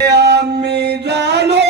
आम्ही झालो